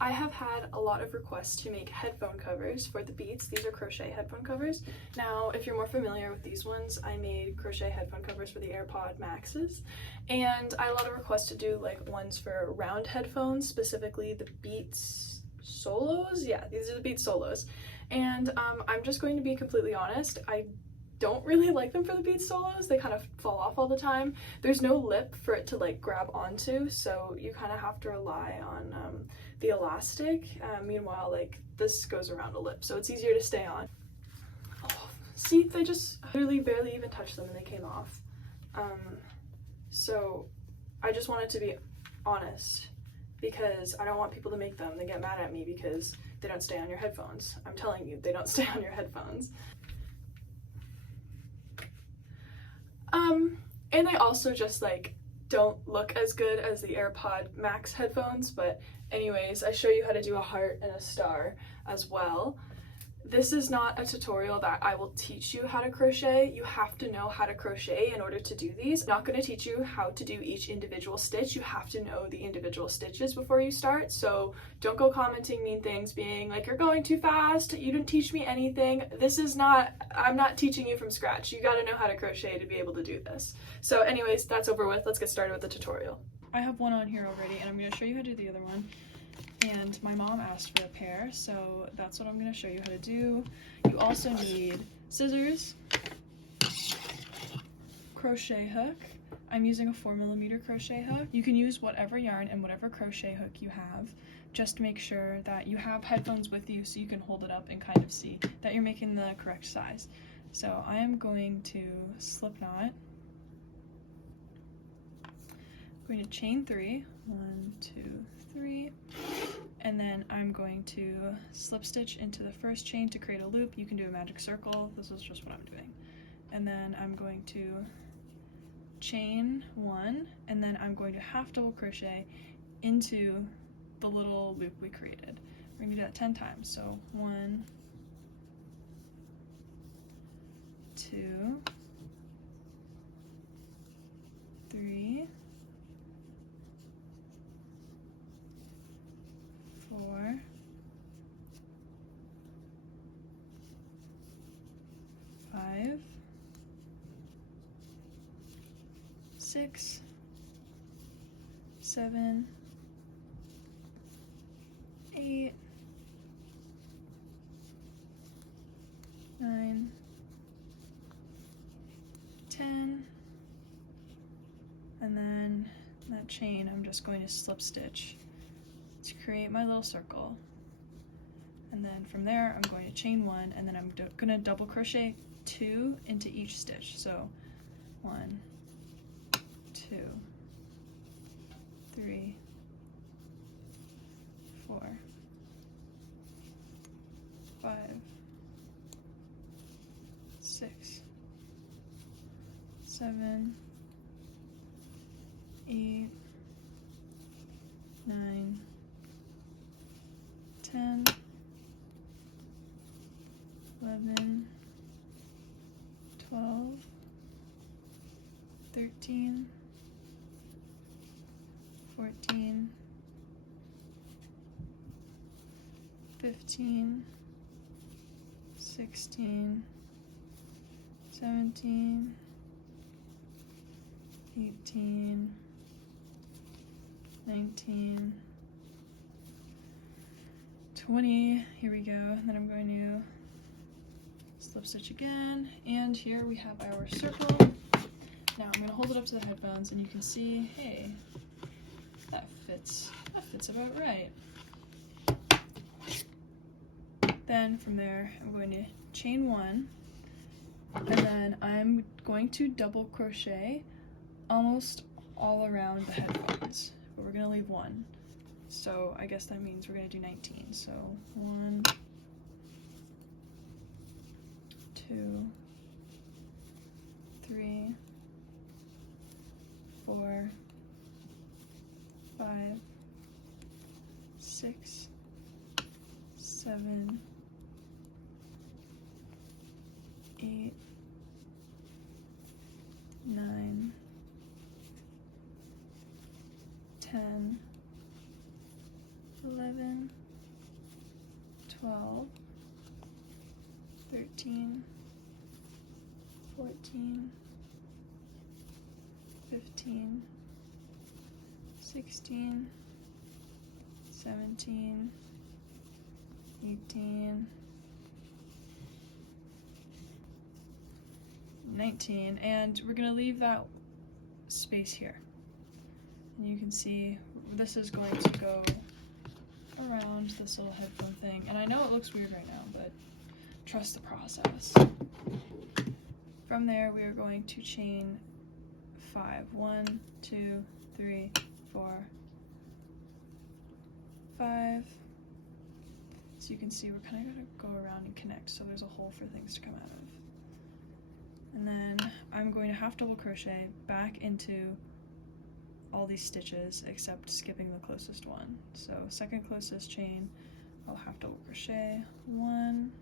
I have had a lot of requests to make headphone covers for the Beats. These are crochet headphone covers. Now, if you're more familiar with these ones, I made crochet headphone covers for the AirPod Maxes, and I had a lot of requests to do like ones for round headphones, specifically the Beats Solos. Yeah, these are the Beats Solos, and I'm just going to be completely honest. I don't really like them for the Beats Solos. They kind of fall off all the time. There's no lip for it to like grab onto, so you kind of have to rely on the elastic. Meanwhile, like this goes around a lip, so it's easier to stay on. Oh, see, they just literally barely even touched them and they came off. So I just wanted to be honest because I don't want people to make them. They get mad at me because they don't stay on your headphones. I'm telling you, they don't stay on your headphones. And they also just like don't look as good as the AirPod Max headphones, but anyways, I show you how to do a heart and a star as well. This is not a tutorial that I will teach you how to crochet. You have to know how to crochet in order to do these. I'm not going to teach you how to do each individual stitch. You have to know the individual stitches before you start. So don't go commenting mean things being like, you're going too fast, you didn't teach me anything. I'm not teaching you from scratch. You got to know how to crochet to be able to do this. So anyways, that's over with. Let's get started with the tutorial. I have one on here already and I'm going to show you how to do the other one. And my mom asked for a pair, so that's what I'm going to show you how to do. You also need scissors, crochet hook. I'm using a 4mm crochet hook. You can use whatever yarn and whatever crochet hook you have. Just make sure that you have headphones with you so you can hold it up and kind of see that you're making the correct size. So I am going to slip knot. I'm going to chain 3, 1, 2, 3, and then I'm going to slip stitch into the first chain to create a loop. You can do a magic circle. This is just what I'm doing. And then I'm going to chain 1, and then I'm going to half double crochet into the little loop we created. We're going to do that 10 times. So 1, 2, 3, 4, 5, 6, 7, 8, 9, 10, and then that chain I'm just going to slip stitch to create my little circle, and then from there I'm going to chain 1, and then I'm going to double crochet 2 into each stitch. So 1, 2, 3, 4, 5, 6, 7, 8, 9, 10, 11, 12, 13, 14, 15, 16, 17, 18, 19, 20, here we go, and then I'm going to slip stitch again, and here we have our circle. Now I'm going to hold it up to the headphones and you can see, hey, that fits about right. Then from there I'm going to chain 1, and then I'm going to double crochet almost all around the headphones, but we're going to leave 1. So I guess that means we're going to do 19. So 1, 2, 3, 4, 5, 6, 7, 8, 9, 10, 11, 12, 13, 14, 15, 16, 17, 18, 19, and we're going to leave that space here. And you can see this is going to go around this little headphone thing. And I know it looks weird right now, but trust the process. From there, we are going to chain 5. 1, 2, 3, 4, 5. So you can see we're kind of going to go around and connect, so there's a hole for things to come out of. And then I'm going to half double crochet back into all these stitches except skipping the closest one. So second closest chain, I'll half double crochet 1,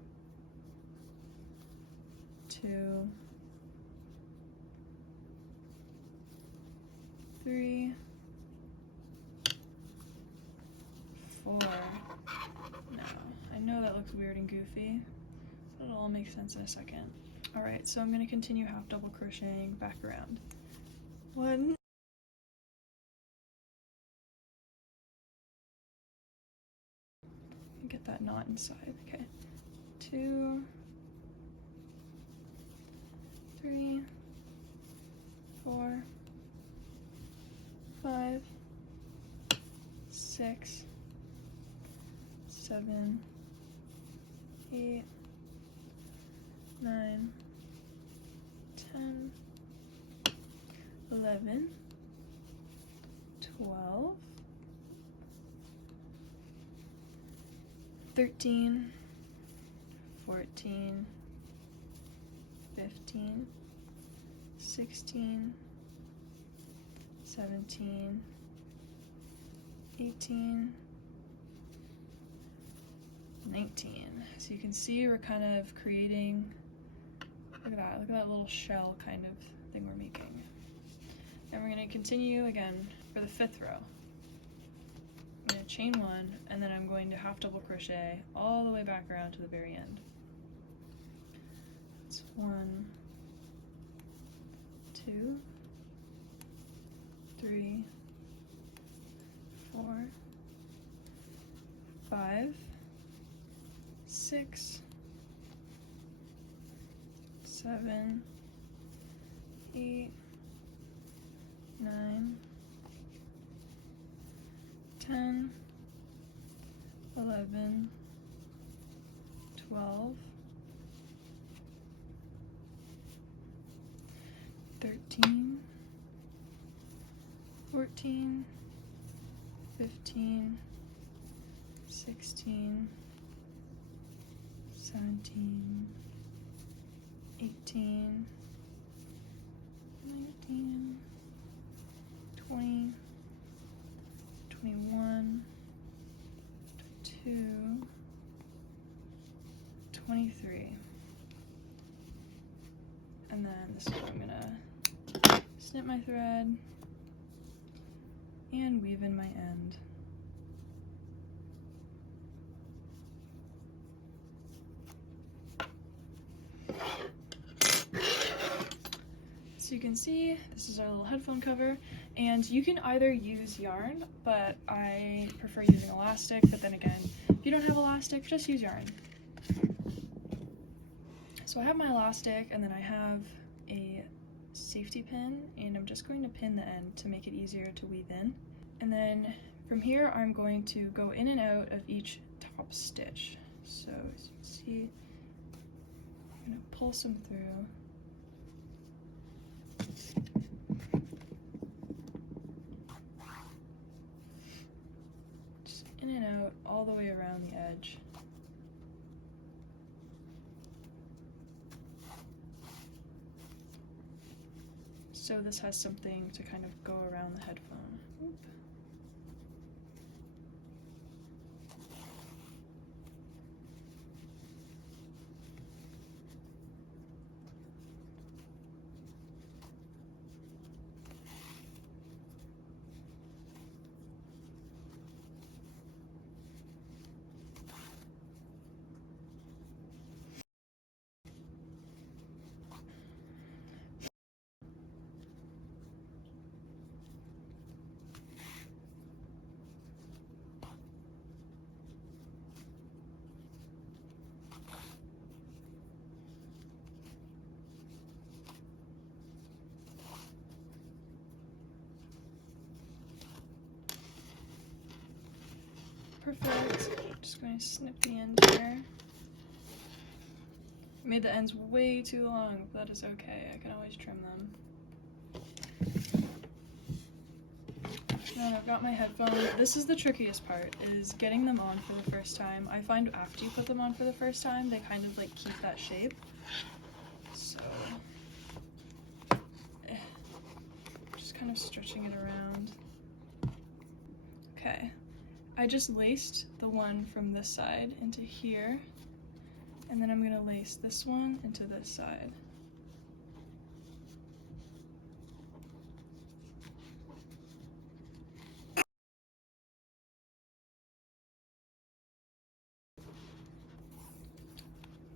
2, 3, 4. No, I know that looks weird and goofy, but it'll all make sense in a second. Alright, so I'm going to continue half double crocheting back around. 1, get that knot inside, okay. 2, 3, 4, 5, 6, 7, 8, 9, 10, 11, 12, 13, 14, 15, 16, 17, 18, 19. So you can see we're kind of creating, look at that little shell kind of thing we're making. And we're going to continue again for the 5th row. I'm going to chain 1, and then I'm going to half double crochet all the way back around to the very end. It's 1, 2, 3, 4, 5, 6, 7, 8, 9, 10, 11, 12, 13, 14, 15, 16, 17, 18, 19, 20, 21, 22, 23. And then this is where I'm gonna snip my thread and weave in my end. So you can see this is our little headphone cover, and you can either use yarn, but I prefer using elastic, but then again, if you don't have elastic, just use yarn. So I have my elastic, and then I have a safety pin, and I'm just going to pin the end to make it easier to weave in. And then from here, I'm going to go in and out of each top stitch. So as you can see, I'm going to pull some through. Just in and out all the way around the edge. So this has something to kind of go around the headphone. Oop. perfect. Just going to snip the end here. Made the ends way too long, but that is okay. I can always trim them. Then I've got my headphone. This is the trickiest part, is getting them on for the first time. I find after you put them on for the first time, they kind of like keep that shape. So, just kind of stretching it around. Okay, I just laced the one from this side into here, and then I'm gonna lace this one into this side.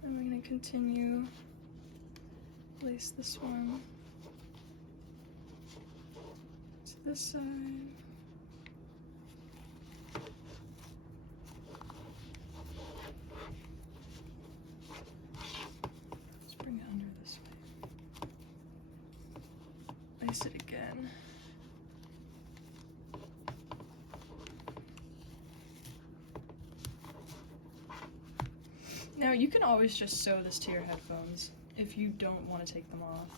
And we're going to continue, lace this one to this side. Let's bring it under this way. Lace it again. Now you can always just sew this to your headphones if you don't want to take them off.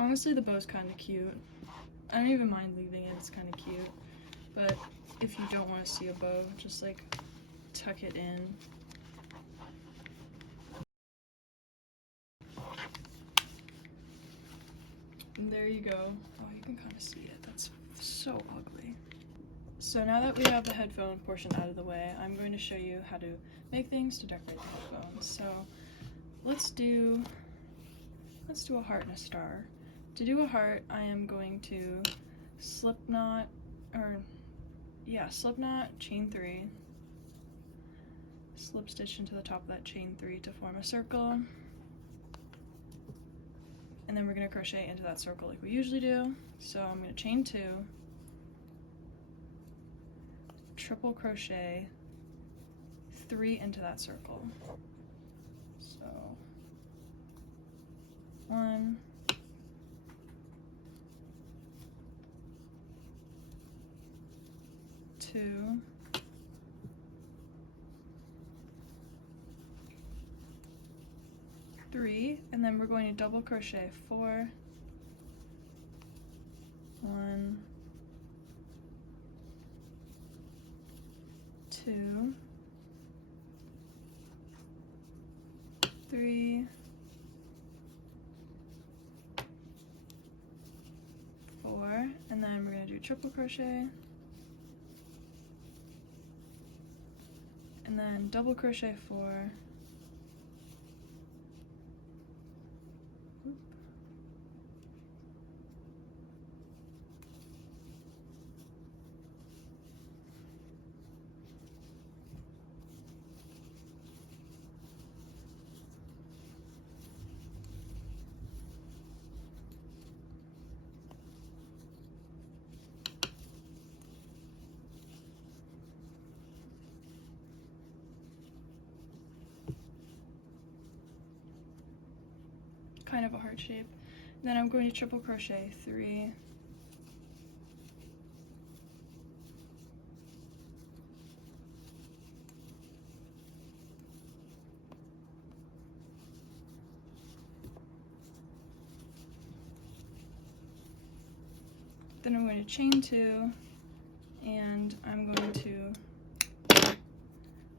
Honestly, the bow's kind of cute. I don't even mind leaving it, it's kind of cute. But if you don't want to see a bow, just like tuck it in. And there you go. Oh, you can kind of see it. That's so ugly. So now that we have the headphone portion out of the way, I'm going to show you how to make things to decorate the headphones. So let's do a heart and a star. To do a heart, I am going to slip knot, chain 3, slip stitch into the top of that chain 3 to form a circle, and then we're going to crochet into that circle like we usually do. So I'm going to chain 2, triple crochet 3 into that circle. So 1, 2, 3, and then we're going to double crochet 4, 1, 2, 3, 4, and then we're going to do triple crochet, and then double crochet 4, kind of a heart shape. Then I'm going to triple crochet 3, then I'm going to chain 2, and I'm going to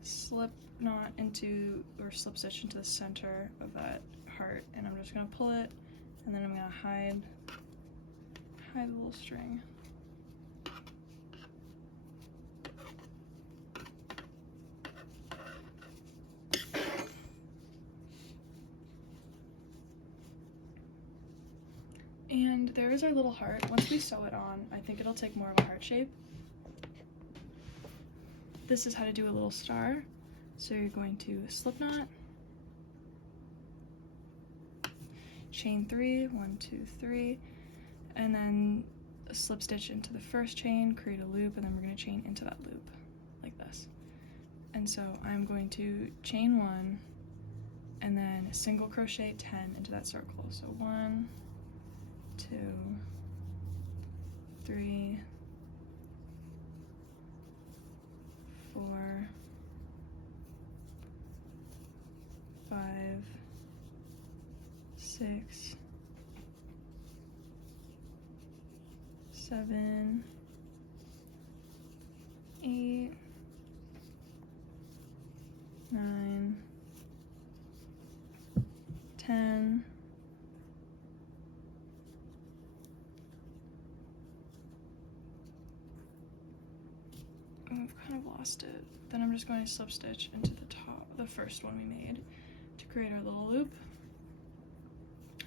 slip knot into, or slip stitch into the center of that heart, and I'm just going to pull it, and then I'm going to hide the little string. And there is our little heart. Once we sew it on, I think it'll take more of a heart shape. This is how to do a little star. So you're going to slip knot, chain 3, 1, 2, 3, and then slip stitch into the first chain, create a loop, and then we're going to chain into that loop like this. And so I'm going to chain 1 and then single crochet 10 into that circle. So 1, 2, 3, 4, 5, 6, 7, 8, 9, 10, 've kind of lost it. Then I'm just going to slip stitch into the top, the first one we made, to create our little loop.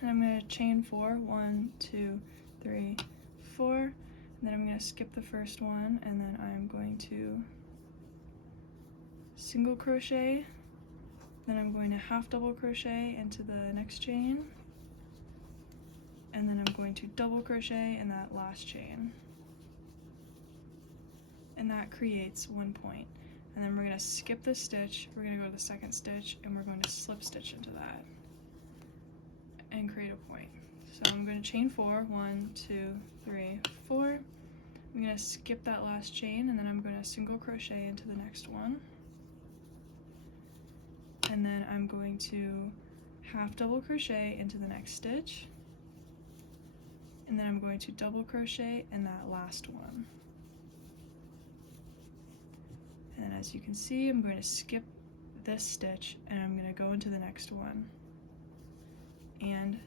And I'm going to chain 4, 1, 2, 3, 4, and then I'm going to skip the first one, and then I'm going to single crochet, then I'm going to half double crochet into the next chain, and then I'm going to double crochet in that last chain. And that creates 1 point. And then we're going to skip the stitch, we're going to go to the second stitch, and we're going to slip stitch into that and create a point. So I'm going to chain 4, 1, 2, 3, 4. I'm going to skip that last chain, and then I'm going to single crochet into the next one. And then I'm going to half double crochet into the next stitch. And then I'm going to double crochet in that last one. And as you can see, I'm going to skip this stitch and I'm going to go into the next one and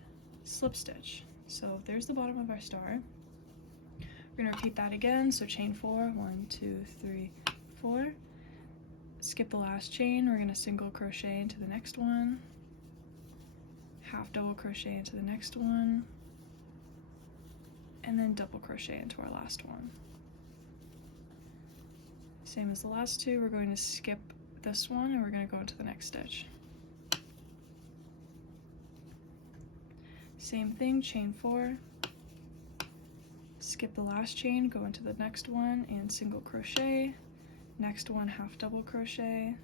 slip stitch. So there's the bottom of our star. We're going to repeat that again. So chain 4, 1, 2, 3, 4. Skip the last chain. We're going to single crochet into the next one, half double crochet into the next one, and then double crochet into our last one. Same as the last two, we're going to skip this one and we're going to go into the next stitch. Same thing, chain 4, skip the last chain, go into the next one and single crochet, next one half double crochet,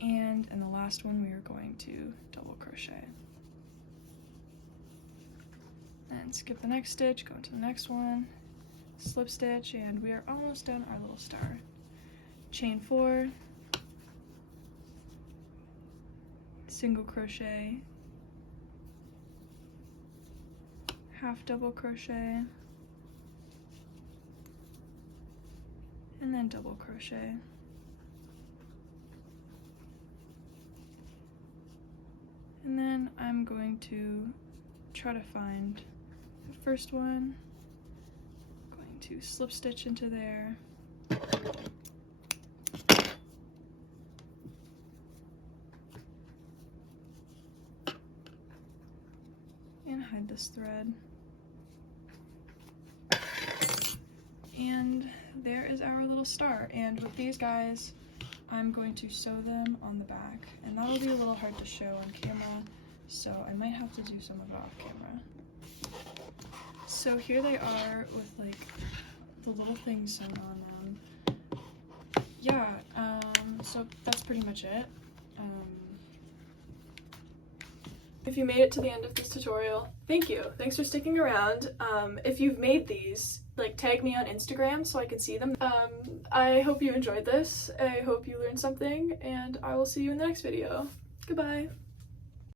and in the last one we are going to double crochet. Then skip the next stitch, go into the next one, slip stitch, and we are almost done our little star. Chain 4, single crochet, half double crochet, and then double crochet. And then I'm going to try to find the first one, to slip stitch into there, and hide this thread. And there is our little star. And with these guys, I'm going to sew them on the back, and that'll be a little hard to show on camera, so I might have to do some of it off camera. So here they are with like the little things sewn on them. Yeah, so that's pretty much it. If you made it to the end of this tutorial, thank you. Thanks for sticking around. If you've made these, like, tag me on Instagram so I can see them. I hope you enjoyed this. I hope you learned something, and I will see you in the next video. Goodbye.